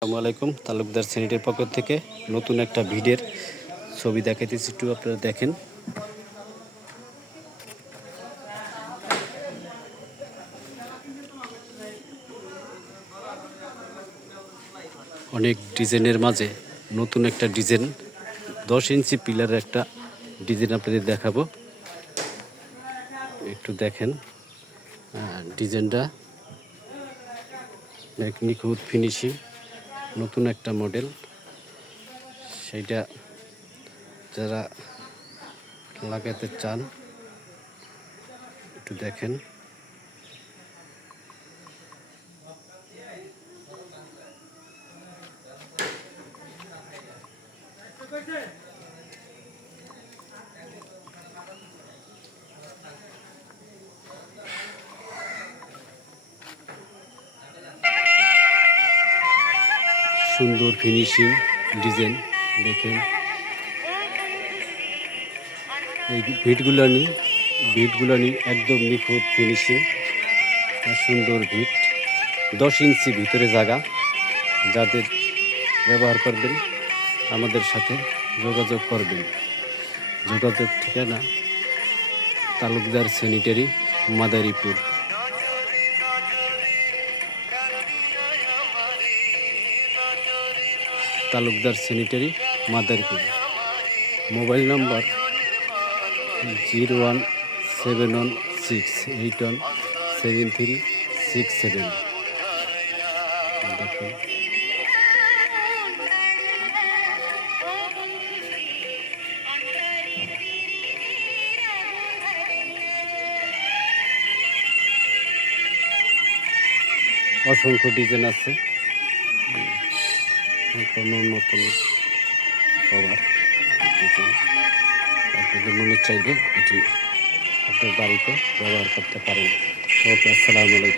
আসসালামু আলাইকুম। তালুকদার স্যানিটারির পক্ষ থেকে নতুন একটা ভিডিওর ছবি দেখাইতেছি, একটু আপনারা দেখেন। অনেক ডিজাইনের মাঝে নতুন একটা ডিজাইন, 10 ইঞ্চি পিলারের একটা ডিজাইন আপনাদের দেখাবো। একটু দেখেন ডিজাইনটা, নিখুঁত ফিনিশিং, নতুন একটা মডেল। সেইটা যারা লাগাতে চান একটু দেখেন। সুন্দর ফিনিশিং ডিজাইন দেখেন। এই ভিটগুলো নিয়ে একদম নিখুঁত ফিনিশিং আর সুন্দর ভিট। 10 ইঞ্চি ভিতরে জায়গা, যাদের ব্যবহার করবেন আমাদের সাথে যোগাযোগ করবেন। যোগাযোগ ঠিকানা Talukdar sanitary, Madaripur. Talukdar sanitary, Madaripur. Mobile নম্বর 01716817367। দেখুন অসংখ্য ডিজাইন আছে, মন মতন সবার ডিজাইন। আপনাদের মনে চাইলে এটি আপনার বাড়িতে ব্যবহার করতে পারেন। ওকে, আসসালামু আলাইকুম।